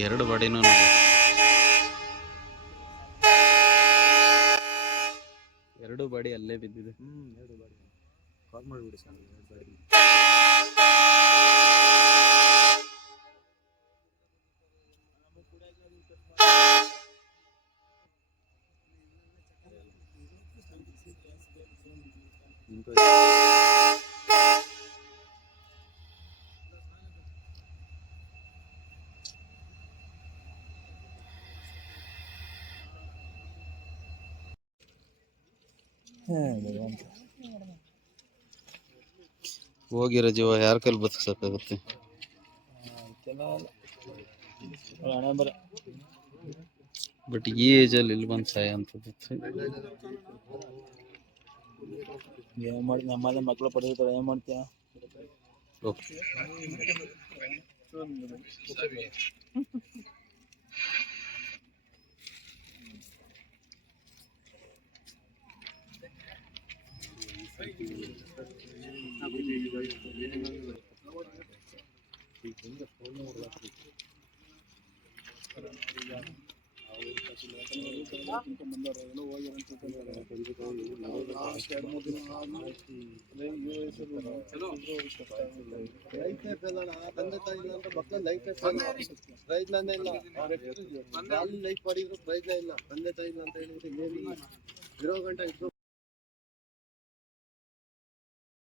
ಎರಡು ಬಾಡಿನೂ ನೋಡಿ, ಎರಡು ಬಾಡಿ ಅಲ್ಲೇ ಬಿದ್ದಿದೆ. ಎರಡು ಬಾಡಿ ಕಾಲ್ ಮಾಡಿಬಿಡಿ ಸರ್. ಎರಡು ಬಾಡಿ ಹೋಗಿರೋ ಜೀವ ಯಾರ ಕೈಲಿ ಬದುಕ್ಸಕ್ಕಾಗುತ್ತೆ? ಬಟ್ ಈ ಏಜಲ್ಲಿ ಇಲ್ಲಿ ಬಂದು ಸಾಯ ಅಂತದ್ದು ಏನ್ ಮಾಡಿ ನಮ್ಮನೆ ಮಕ್ಕಳು ಪಡೆದಿರ್ತಾರೆ, ಏನ್ ಮಾಡ್ತೀಯ? ಓಕೆ. ತಂದೆ ತಾಯಿ ಇಲ್ಲ ಅಂದ್ರೆ ಮಕ್ಕಳು ಲೈಫ್ ಪ್ರಯೋಜನ ಇಲ್ಲ. ಲೈಫ್ ಮಾಡಿದ್ರು ಪ್ರಯೋಜನ ಇಲ್ಲ. ತಂದೆ ತಾಯಿ ಇಲ್ಲ ಅಂತ ಹೇಳಿದ್ರೆ ಇರೋ ಗಂಟೆ ಇದ್ರು